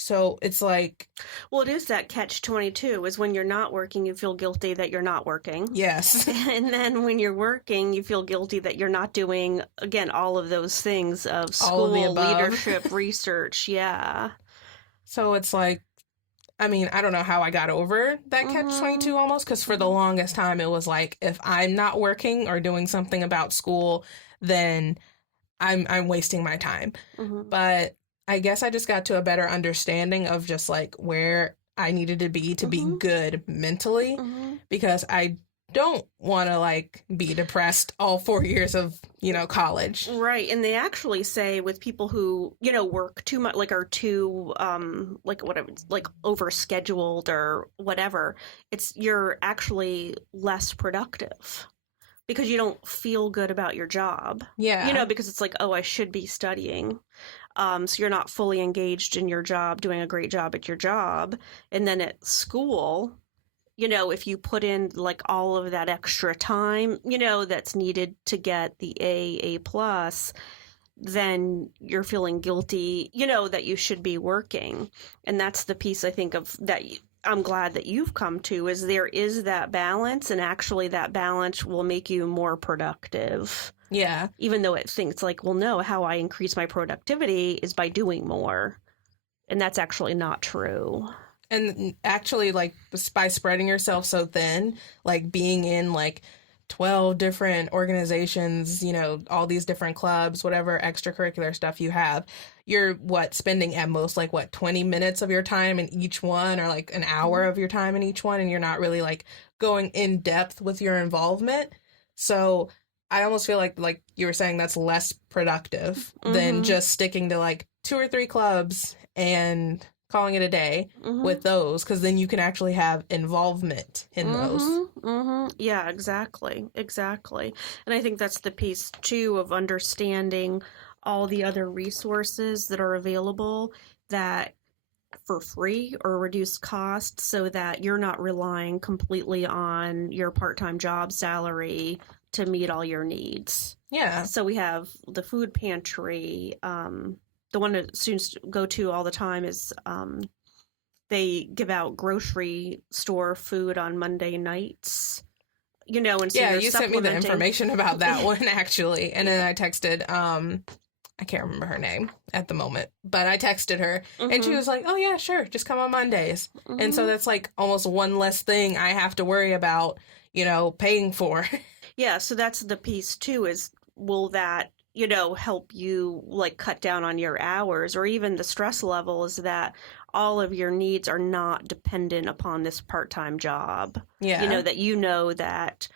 So it's like, well, it is that catch-22, is when you're not working, you feel guilty that you're not working. Yes. And then when you're working, you feel guilty that you're not doing, again, all of those things of school, leadership, research. Yeah. So it's like, I mean, I don't know how I got over that catch-22 almost, because for the longest time it was like, if I'm not working or doing something about school, then I'm wasting my time. But I guess I just got to a better understanding of just like where I needed to be good mentally, because I don't want to like be depressed all 4 years of, college. Right. And they actually say with people who, work too much, like are too, like whatever, like overscheduled or whatever, you're actually less productive because you don't feel good about your job. Yeah. Because it's like, oh, I should be studying. So you're not fully engaged in your job, doing a great job at your job. And then at school, if you put in like all of that extra time, that's needed to get the A plus, then you're feeling guilty, that you should be working. And that's the piece I think of that I'm glad that you've come to, is there is that balance, and actually that balance will make you more productive. Yeah. Even though it thinks like, well, no, how I increase my productivity is by doing more. And that's actually not true. And actually, like, by spreading yourself so thin, like being in like 12 different organizations, all these different clubs, whatever extracurricular stuff you have, you're spending at most like 20 minutes of your time in each one, or like an hour of your time in each one, and you're not really like going in depth with your involvement. So I almost feel like you were saying, that's less productive than just sticking to like 2 or 3 clubs and calling it a day with those, because then you can actually have involvement in those. Yeah, exactly. And I think that's the piece too of understanding all the other resources that are available that for free or reduced cost, so that you're not relying completely on your part-time job salary to meet all your needs. Yeah. So we have the food pantry. The one that students go to all the time is they give out grocery store food on Monday nights. And so yeah, you sent me the information about that one actually, and then I texted. I can't remember her name at the moment, but I texted her and she was like, "Oh yeah, sure, just come on Mondays." And so that's like almost one less thing I have to worry about, paying for. Yeah, so that's the piece too, is will that, help you like cut down on your hours, or even the stress level is that all of your needs are not dependent upon this part-time job. Yeah. That,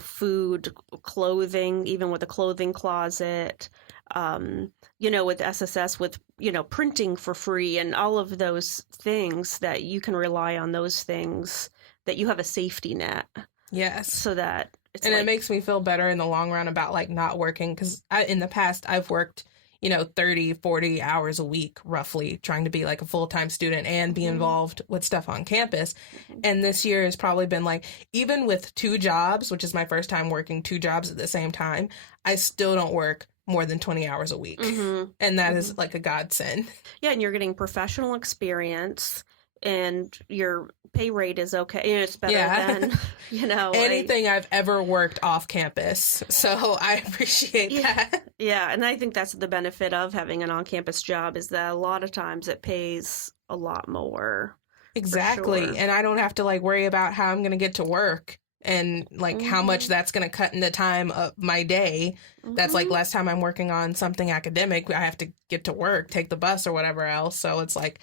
food, clothing, even with a clothing closet, with SSS, with, printing for free and all of those things, that you can rely on those things, that you have a safety net. Yes. So that it makes me feel better in the long run about like not working, because in the past I've worked 30, 40 hours a week roughly, trying to be like a full-time student and be involved with stuff on campus. And this year has probably been like, even with 2 jobs, which is my first time working 2 jobs at the same time, I still don't work more than 20 hours a week. And that is like a godsend. Yeah, and you're getting professional experience, and your pay rate is okay. It's better than, anything I've ever worked off campus. So I appreciate that. Yeah, and I think that's the benefit of having an on-campus job, is that a lot of times it pays a lot more. Exactly. Sure. And I don't have to like worry about how I'm going to get to work and like how much that's going to cut into time of my day. That's like less time I'm working on something academic. I have to get to work, take the bus or whatever else. So it's like,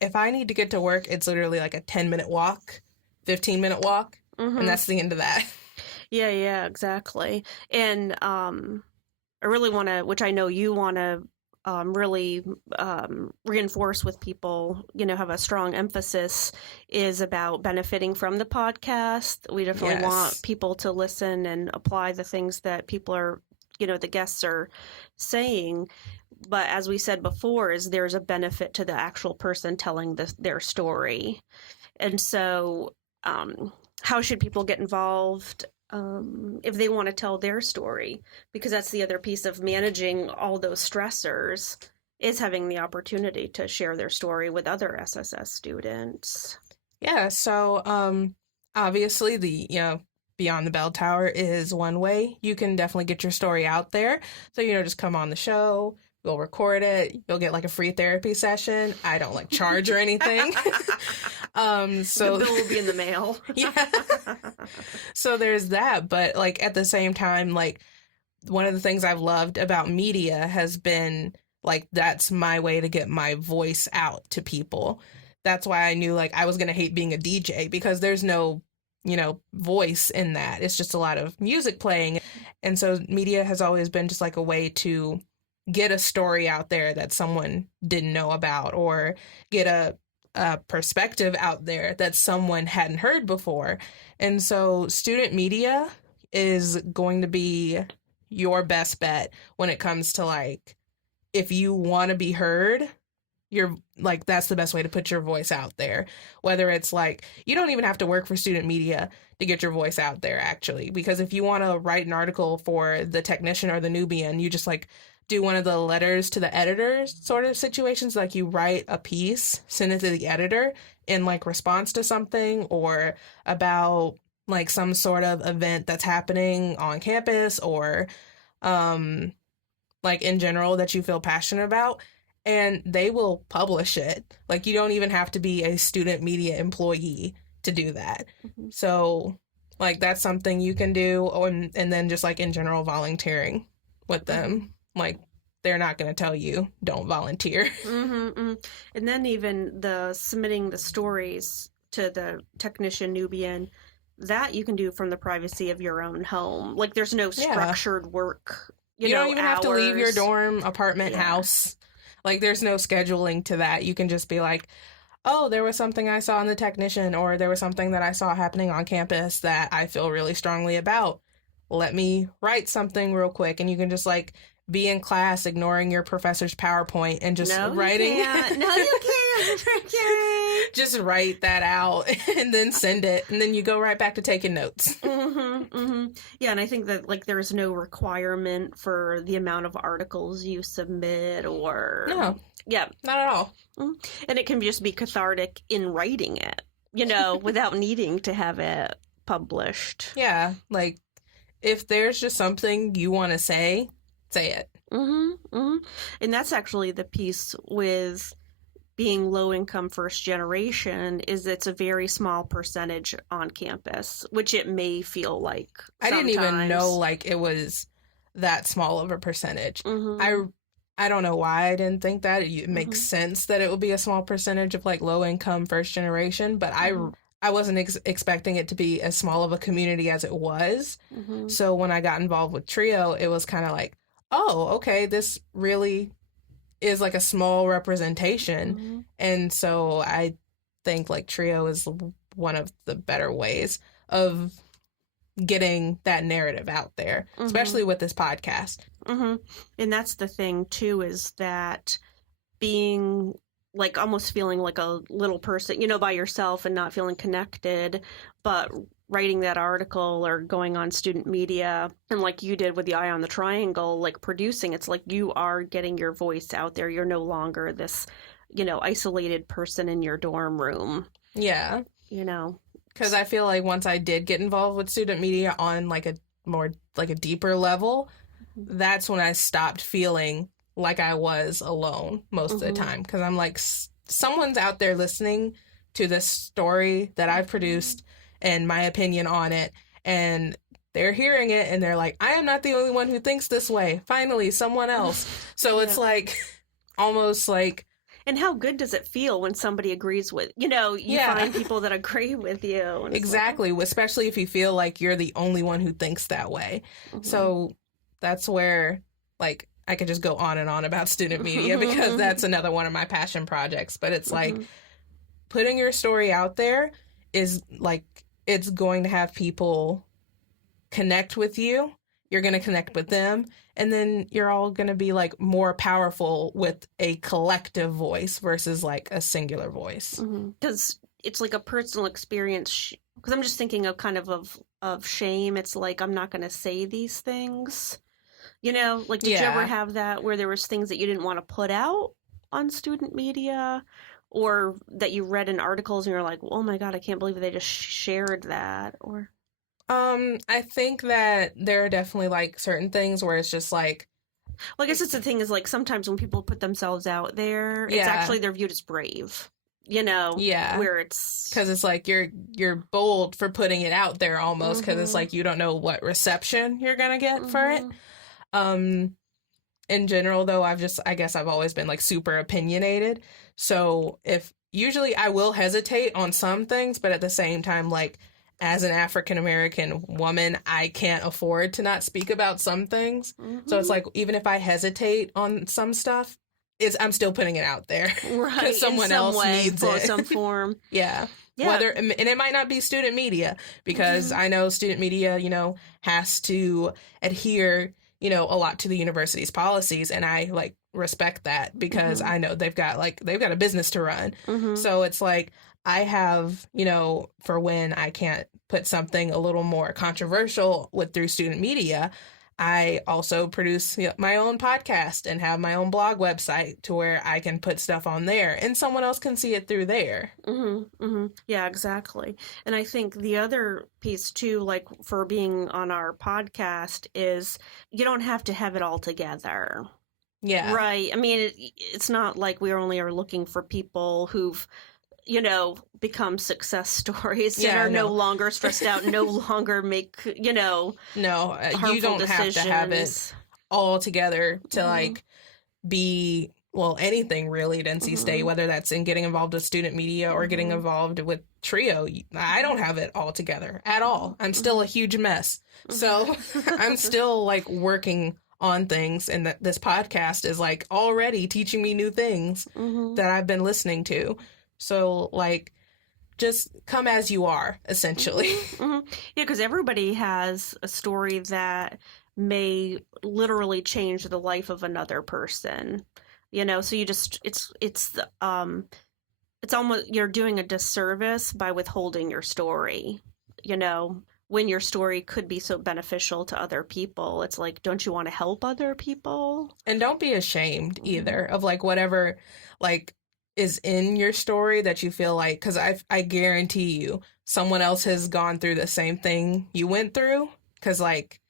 if I need to get to work, it's literally like a 10-minute walk, 15-minute walk, and that's the end of that. Yeah, exactly. And I really want to, which I know you want to really reinforce with people, have a strong emphasis, is about benefiting from the podcast. We definitely want people to listen and apply the things that people are, the guests are saying. But as we said before, there's a benefit to the actual person telling their story. And so how should people get involved if they want to tell their story? Because that's the other piece of managing all those stressors, is having the opportunity to share their story with other SSS students. Yeah, so obviously the, Beyond the Bell Tower is one way you can definitely get your story out there. So, just come on the show. We'll record it. You'll get like a free therapy session. I don't like charge or anything. So the bill will be in the mail. Yeah. So there's that. But like at the same time, like one of the things I've loved about media has been like, that's my way to get my voice out to people. That's why I knew, like, I was going to hate being a DJ, because there's no, you know, voice in that. It's just a lot of music playing. And so media has always been just like a way to get a story out there that someone didn't know about, or get a perspective out there that someone hadn't heard before. And so student media is going to be your best bet when it comes to, like, if you want to be heard, you're like, that's the best way to put your voice out there. Whether it's like, you don't even have to work for student media to get your voice out there, actually, because if you want to write an article for the technician or the Nubian, you just like do one of the letters to the editor sort of situations. Like, you write a piece, send it to the editor in like response to something, or about like some sort of event that's happening on campus, or like in general that you feel passionate about, and they will publish it. Like, you don't even have to be a student media employee to do that. Mm-hmm. So, like, that's something you can do. And then just, like, in general, volunteering with them. Like, they're not going to tell you, don't volunteer. Mm-hmm, mm-hmm. And then even the submitting the stories to the technician Nubian, that you can do from the privacy of your own home. Like, there's no structured work, you know, don't even have to leave your dorm, apartment, house. Like, there's no scheduling to that. You can just be like, oh, there was something I saw in the technician, or there was something that I saw happening on campus that I feel really strongly about. Let me write something real quick. And you can just, like, be in class ignoring your professor's PowerPoint and just writing. No, you can't. Just write that out and then send it. And then you go right back to taking notes. Mm-hmm, mm-hmm. Yeah, and I think that, like, there's no requirement for the amount of articles you submit, or... No. Yeah. Not at all. Mm-hmm. And it can just be cathartic in writing it, you know, without needing to have it published. Yeah. Like, if there's just something you want to say it. Mm-hmm, mm-hmm. And that's actually the piece with being low-income first generation, is it's a very small percentage on campus, which it may feel like sometimes. I didn't even know, like, it was that small of a percentage. Mm-hmm. I don't know why I didn't think that. It makes sense that it would be a small percentage of, like, low-income first generation, but I wasn't expecting it to be as small of a community as it was. Mm-hmm. So when I got involved with TRIO, it was kind of like, oh, okay, this really is like a small representation. Mm-hmm. And so I think, like, TRIO is one of the better ways of getting that narrative out there, especially with this podcast. Mm-hmm. And that's the thing too, is that being, like, almost feeling like a little person, you know, by yourself and not feeling connected, but writing that article or going on student media, and like you did with the Eye on the Triangle, like producing, it's like you are getting your voice out there. You're no longer this, you know, isolated person in your dorm room. Yeah. You know? Because I feel like once I did get involved with student media on, like, a more, like, a deeper level, that's when I stopped feeling like I was alone most of the time. Because I'm like, someone's out there listening to this story that I've produced and my opinion on it, and they're hearing it and they're like, I am not the only one who thinks this way. Finally, someone else. So it's like, almost like... And how good does it feel when somebody agrees with, you know, you find people that agree with you. And exactly, like... especially if you feel like you're the only one who thinks that way. So that's where, like, I could just go on and on about student media, because that's another one of my passion projects. But it's like, putting your story out there is like, it's going to have people connect with you. You're going to connect with them. And then you're all going to be, like, more powerful with a collective voice versus, like, a singular voice. Because it's like a personal experience. Because I'm just thinking of kind of shame. It's like, I'm not going to say these things. You know, like, did you ever have that where there was things that you didn't want to put out on student media, or that you read in articles and you're like, oh my God, I can't believe they just shared that? Or I think that there are definitely, like, certain things where it's just like, well, I guess it's the thing is, like, sometimes when people put themselves out there, it's actually, they're viewed as brave, you know? Yeah. Where it's... Because it's like, you're bold for putting it out there almost, because it's like, you don't know what reception you're gonna get for it. in general, though, I guess I've always been like super opinionated. So usually I will hesitate on some things, but at the same time, like as an African American woman, I can't afford to not speak about some things. Mm-hmm. So it's like, even if I hesitate on some stuff, I'm still putting it out there. Right. Because someone else needs it. Some form. Yeah. Yeah. And it might not be student media, because I know student media, has to adhere, a lot to the university's policies, and I like respect that, because I know they've got a business to run. So it's like, I have, for when I can't put something a little more controversial through student media, I also produce my own podcast and have my own blog website to where I can put stuff on there and someone else can see it through there. Yeah, exactly. And I think the other piece too, like for being on our podcast, is you don't have to have it all together. Yeah. Right. I mean, it's not like we only are looking for people who've become success stories and are no longer stressed out, no longer make, you don't decisions. Have to have it all together to like be, anything really at NC State, whether that's in getting involved with student media or getting involved with TRIO. I don't have it all together at all. I'm still a huge mess. So I'm still like working on things, and this podcast is like already teaching me new things that I've been listening to. So, like, just come as you are, essentially. Yeah, because everybody has a story that may literally change the life of another person. So you just, it's almost, you're doing a disservice by withholding your story, when your story could be so beneficial to other people. It's like, don't you want to help other people? And don't be ashamed either of, like, whatever, like, is in your story that you feel like, because I guarantee you someone else has gone through the same thing you went through, because like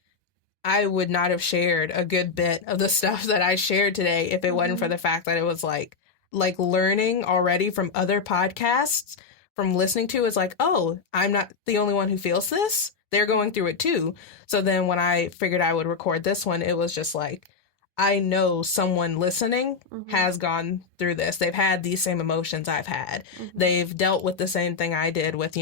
I would not have shared a good bit of the stuff that I shared today if it wasn't for the fact that it was like learning already from other podcasts, from listening to, is like, oh, I'm not the only one who feels this, they're going through it too. So then when I figured I would record this one, it was just like, I know someone listening has gone through this. They've had these same emotions I've had. They've dealt with the same thing I did with,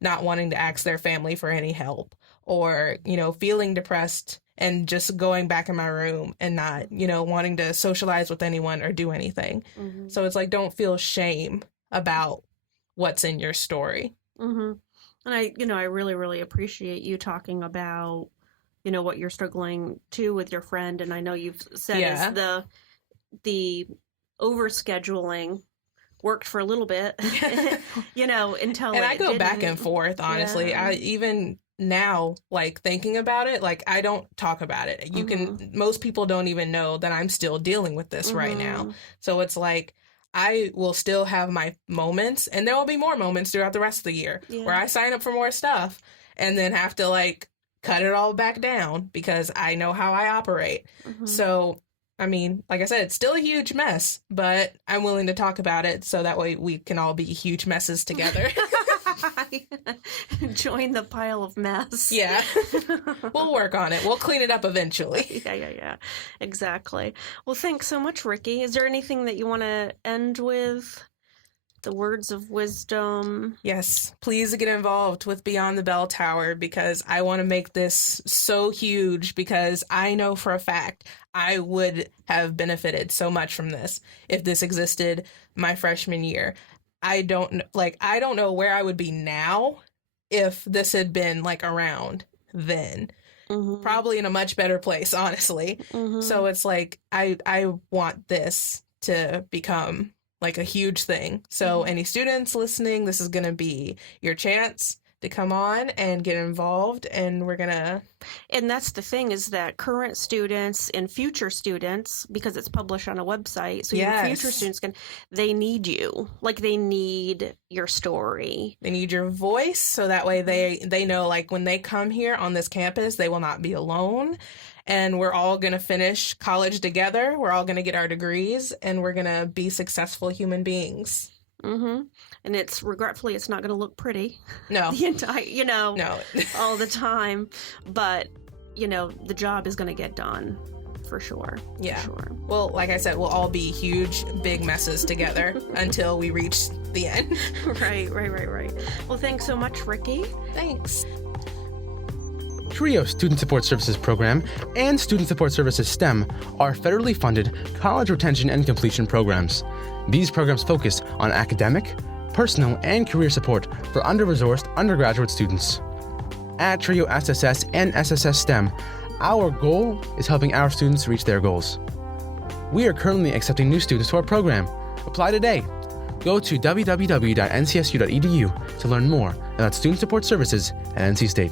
not wanting to ask their family for any help, or, feeling depressed and just going back in my room and not, wanting to socialize with anyone or do anything. So it's like, don't feel shame about what's in your story. And I really, really appreciate you talking about what you're struggling to with your friend. And I know you've said is the overscheduling worked for a little bit, until and I go back and forth, honestly. I even now, like, thinking about it, like, I don't talk about it. Most people don't even know that I'm still dealing with this right now. So it's like, I will still have my moments, and there will be more moments throughout the rest of the year where I sign up for more stuff and then have to like cut it all back down because I know how I operate. So, I mean, like I said, it's still a huge mess, but I'm willing to talk about it so that way we can all be huge messes together. Join the pile of mess. Yeah. We'll work on it. We'll clean it up eventually. Yeah. Exactly. Well, thanks so much, Riki. Is there anything that you want to end with? The words of wisdom. Yes, please get involved with Beyond the Bell Tower, because I want to make this so huge, because I know for a fact I would have benefited so much from this if this existed my freshman year. I don't know where I would be now if this had been like around then. Probably in a much better place, honestly. So it's like, I want this to become like a huge thing. So any students listening, this is going to be your chance to come on and get involved, and we're going to... And that's the thing, is that current students and future students, because it's published on a website, so your future students they need you. Like, they need your story. They need your voice, so that way they know, like, when they come here on this campus, they will not be alone. And we're all going to finish college together. We're all going to get our degrees, and we're going to be successful human beings. And regretfully, it's not going to look pretty. No. The entire, no. all the time. But, the job is going to get done. for sure. Yeah. For sure. Well, like I said, we'll all be huge, big messes together until we reach the end. Right. Well, thanks so much, Riki. Thanks. TRIO Student Support Services Program and Student Support Services STEM are federally funded college retention and completion programs. These programs focus on academic, personal, and career support for under-resourced undergraduate students. At TRIO SSS and SSS STEM, our goal is helping our students reach their goals. We are currently accepting new students to our program. Apply today. Go to www.ncsu.edu to learn more about student support services at NC State.